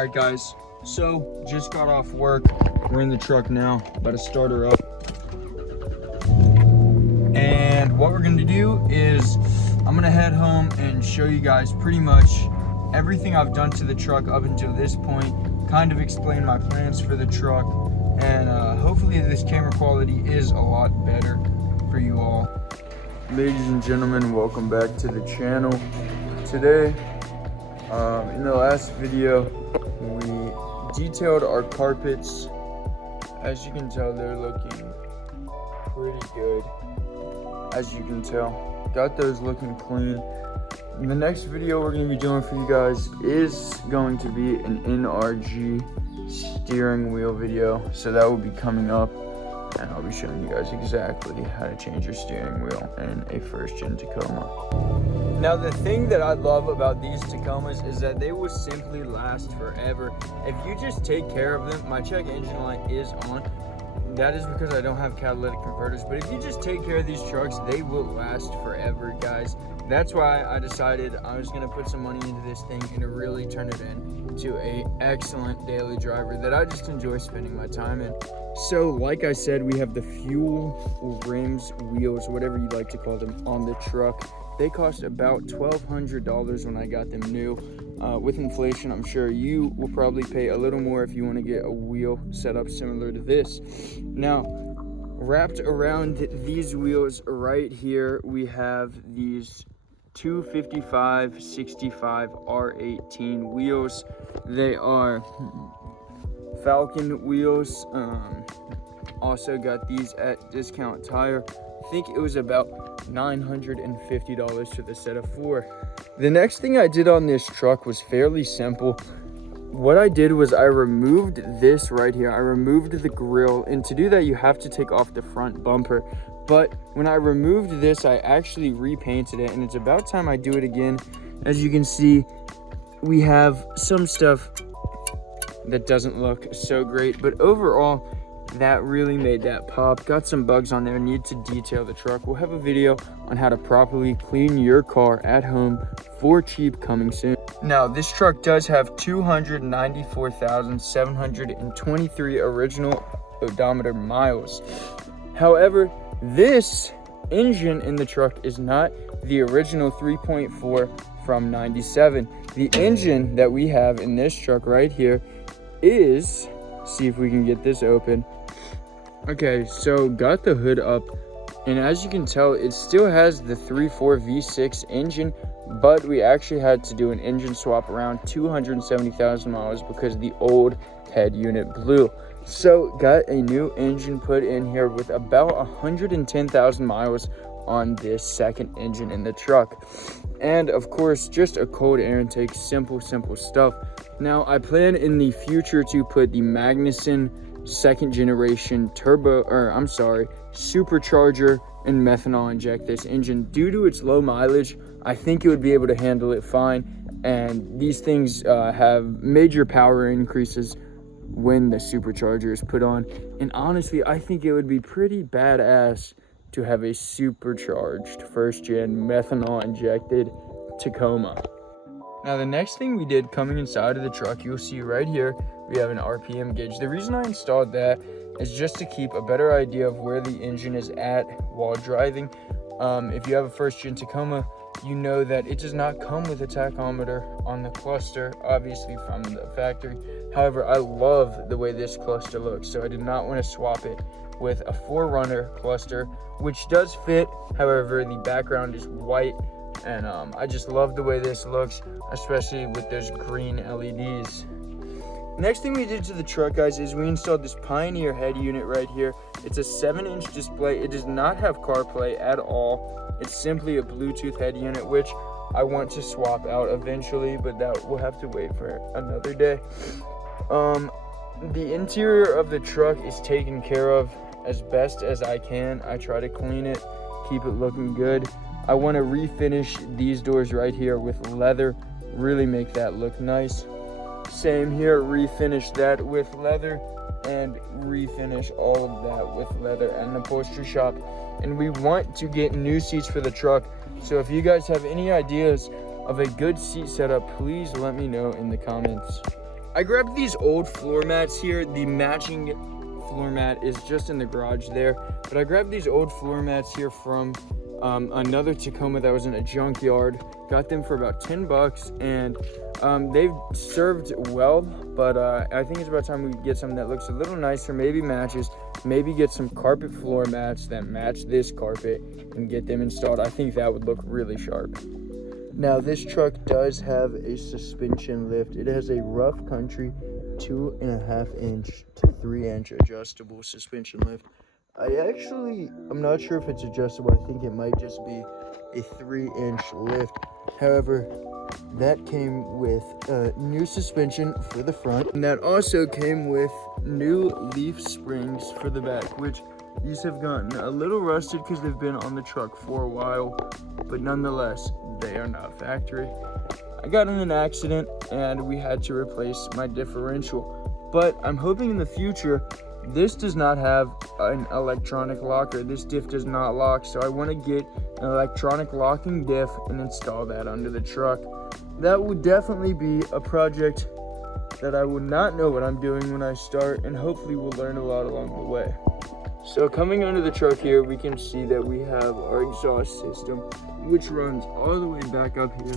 Alright guys, so just got off work. We're in the truck now, about to start her up. And what we're gonna do is I'm gonna head home and show you guys pretty much everything I've done to the truck up until this point, kind of explain my plans for the truck, and hopefully this camera quality is a lot better for you all. Ladies and gentlemen, welcome back to the channel. Today, in the last video, we detailed our carpets. As you can tell, they're looking pretty good. As you can tell, got those looking clean. The next video we're going to be doing for you guys is going to be an NRG steering wheel video. So that will be coming up, and I'll be showing you guys exactly how to change your steering wheel in a first gen Tacoma. Now the thing that I love about these Tacomas is that they will simply last forever. If you just take care of them, my check engine light is on. That is because I don't have catalytic converters, but if you just take care of these trucks, they will last forever, guys. That's why I decided I was gonna put some money into this thing and really turn it into a excellent daily driver that I just enjoy spending my time in. So like I said, we have the fuel, rims, wheels, whatever you like to call them, on the truck. They cost about $1,200 when I got them new. With inflation, I'm sure you will probably pay a little more if you want to get a wheel set up similar to this. Now, wrapped around these wheels right here, we have these 255/65 R18 wheels. They are Falcon wheels. Also got these at Discount Tire. I think it was about $950 for the set of 4. The next thing I did on this truck was fairly simple. What I did was I removed this right here. I removed the grill, and to do that you have to take off the front bumper. But when I removed this, I actually repainted it, and it's about time I do it again. As you can see, we have some stuff that doesn't look so great, but overall that really made that pop. Got some bugs on there, need to detail the truck. We'll have a video on how to properly clean your car at home for cheap coming soon. Now this truck does have 294,723 original odometer miles. However, this engine in the truck is not the original 3.4 from 97. The engine that we have in this truck right here is, see if we can get this open. Okay, so got the hood up, and as you can tell, it still has the 3.4 V6 engine, but we actually had to do an engine swap around 270,000 miles because the old head unit blew. So got a new engine put in here with about 110,000 miles on this second engine in the truck. And of course, just a cold air intake, simple stuff. Now I plan in the future to put the Magnuson second generation supercharger and methanol inject this engine. Due to its low mileage, I think it would be able to handle it fine, and these things have major power increases when the supercharger is put on. And honestly, I think it would be pretty badass to have a supercharged first gen methanol injected Tacoma. Now the next thing we did coming inside of the truck, you'll see right here, we have an RPM gauge. The reason I installed that is just to keep a better idea of where the engine is at while driving. If you have a first gen Tacoma, you know that it does not come with a tachometer on the cluster, obviously from the factory. However, I love the way this cluster looks, so I did not want to swap it with a 4Runner cluster, which does fit. However, the background is white, and I just love the way this looks, especially with those green LEDs. Next thing we did to the truck, guys, is we installed this Pioneer head unit right here. It's a 7-inch display. It does not have CarPlay at all. It's simply a Bluetooth head unit, which I want to swap out eventually, but that will have to wait for another day. The interior of the truck is taken care of as best as I can. I try to clean it, keep it looking good. I want to refinish these doors right here with leather, really make that look nice. Same here, refinish that with leather, and refinish all of that with leather and the upholstery shop. And we want to get new seats for the truck, so if you guys have any ideas of a good seat setup, please let me know in the comments. I grabbed these old floor mats here. The matching floor mat is just in the garage there, but I grabbed these old floor mats here from another Tacoma that was in a junkyard. Got them for about 10 bucks, and they've served well, but I think it's about time we get something that looks a little nicer, maybe matches, maybe get some carpet floor mats that match this carpet and get them installed. I think that would look really sharp. Now, this truck does have a suspension lift. It has a rough country 2.5 inch to 3 inch adjustable suspension lift. I'm not sure if it's adjustable. I think it might just be a 3 inch lift. However, that came with new suspension for the front, and that also came with new leaf springs for the back, which these have gotten a little rusted because they've been on the truck for a while, but nonetheless, they are not factory. I got in an accident and we had to replace my differential, but I'm hoping in the future this does not have an electronic locker. This diff does not lock, so I want to get an electronic locking diff and install that under the truck. That would definitely be a project that I would not know what I'm doing when I start, and hopefully we'll learn a lot along the way. So coming under the truck here, we can see that we have our exhaust system, which runs all the way back up here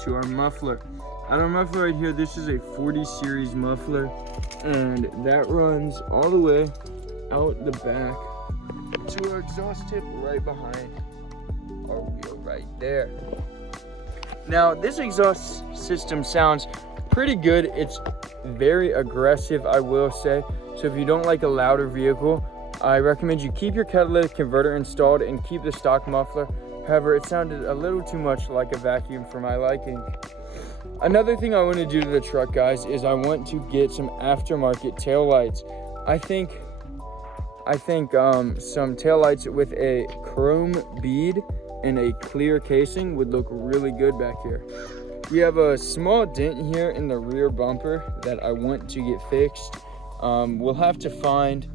to our muffler. At our muffler right here, this is a 40 series muffler, and that runs all the way out the back to our exhaust tip right behind our wheel right there. Now, this exhaust system sounds pretty good. It's very aggressive, I will say. So if you don't like a louder vehicle, I recommend you keep your catalytic converter installed and keep the stock muffler. However, it sounded a little too much like a vacuum for my liking. Another thing I want to do to the truck, guys, is I want to get some aftermarket tail lights. I think some tail lights with a chrome bead and a clear casing would look really good back here. We have a small dent here in the rear bumper that I want to get fixed. We'll have to find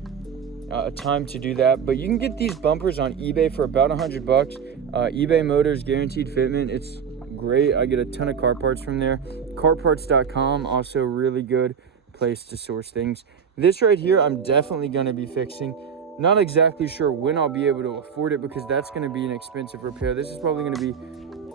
a time to do that, but you can get these bumpers on eBay for about 100 bucks. eBay Motors guaranteed fitment. It's great. I get a ton of car parts from there. Carparts.com, also really good place to source things. This right here, I'm definitely going to be fixing. Not exactly sure when I'll be able to afford it, because that's going to be an expensive repair. This is probably going to be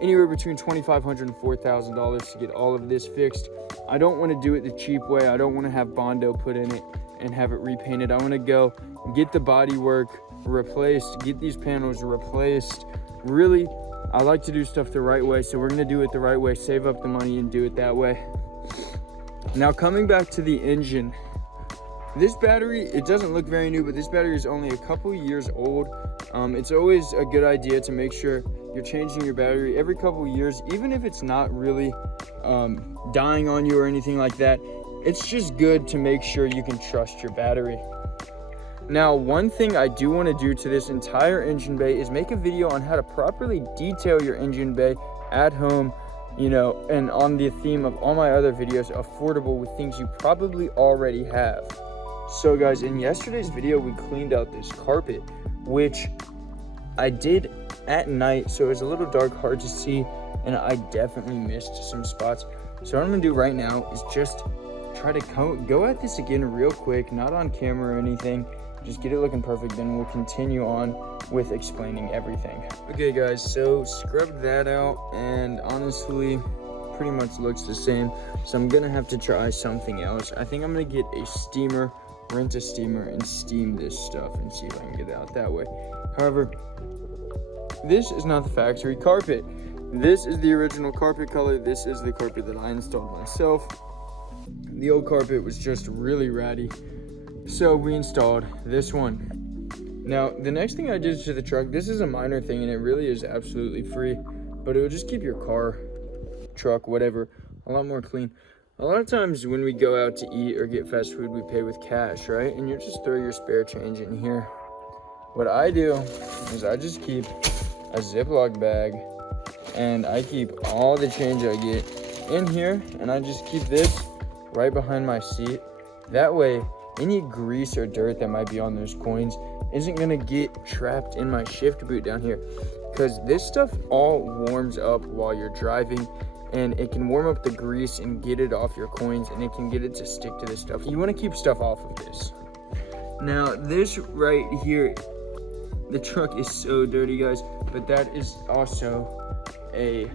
anywhere between $2,500 and $4,000 to get all of this fixed. I don't want to do it the cheap way. I don't want to have Bondo put in it and have it repainted. I want to go get the body work replaced, get these panels replaced. Really, I like to do stuff the right way, so we're going to do it the right way, save up the money and do it that way. Now, coming back to the engine, this battery, it doesn't look very new, but this battery is only a couple years old. It's always a good idea to make sure you're changing your battery every couple years, even if it's not really dying on you or anything like that. It's just good to make sure you can trust your battery. Now, one thing I do want to do to this entire engine bay is make a video on how to properly detail your engine bay at home, you know, and on the theme of all my other videos, affordable with things you probably already have. So guys, in yesterday's video, we cleaned out this carpet, which I did at night, so it was a little dark, hard to see, and I definitely missed some spots. So what I'm gonna do right now is just try to go at this again real quick, not on camera or anything, just get it looking perfect, then we'll continue on with explaining everything. Okay guys, so scrubbed that out, and honestly, pretty much looks the same. So I'm gonna have to try something else. I think I'm gonna get a steamer, rent a steamer, and steam this stuff and see if I can get it out that way. However, this is not the factory carpet. This is the original carpet color. This is the carpet that I installed myself. The old carpet was just really ratty, so we installed this one. Now, the next thing I did to the truck, this is a minor thing and it really is absolutely free, but it will just keep your car, truck, whatever, a lot more clean. A lot of times when we go out to eat or get fast food, we pay with cash, right? And you just throw your spare change in here. What I do is I just keep a Ziploc bag and I keep all the change I get in here, and I just keep this right behind my seat. That way, any grease or dirt that might be on those coins isn't gonna get trapped in my shift boot down here, because this stuff all warms up while you're driving, and it can warm up the grease and get it off your coins, and it can get it to stick to this stuff. You want to keep stuff off of this. Now this right here, the truck is so dirty, guys, but that is also a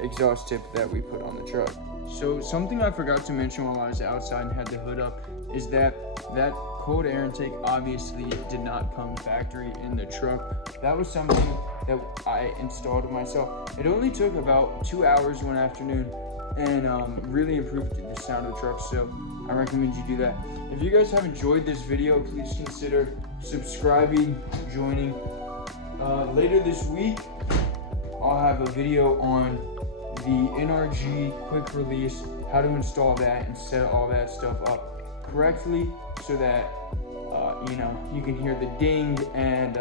exhaust tip that we put on the truck. So something I forgot to mention while I was outside and had the hood up is that cold air intake obviously did not come factory in the truck. That was something that I installed myself. It only took about 2 hours one afternoon and really improved the sound of the truck, so I recommend you do that. If you guys have enjoyed this video, please consider subscribing, joining. Later this week, I'll have a video on the NRG quick release, how to install that and set all that stuff up correctly so that you can hear the ding and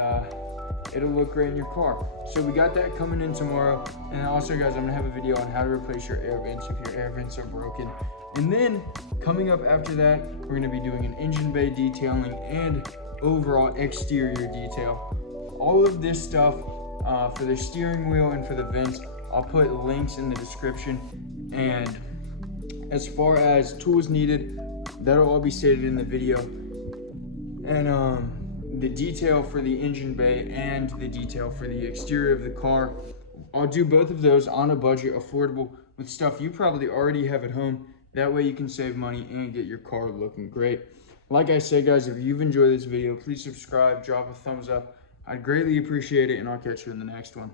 it'll look great in your car. So we got that coming in tomorrow. And also, guys, I'm gonna have a video on how to replace your air vents if your air vents are broken. And then coming up after that, we're gonna be doing an engine bay detailing and overall exterior detail. All of this stuff for the steering wheel and for the vents, I'll put links in the description. And as far as tools needed, that'll all be stated in the video. And the detail for the engine bay and the detail for the exterior of the car, I'll do both of those on a budget, affordable, with stuff you probably already have at home. That way you can save money and get your car looking great. Like I said, guys, if you've enjoyed this video, please subscribe, drop a thumbs up. I'd greatly appreciate it, and I'll catch you in the next one.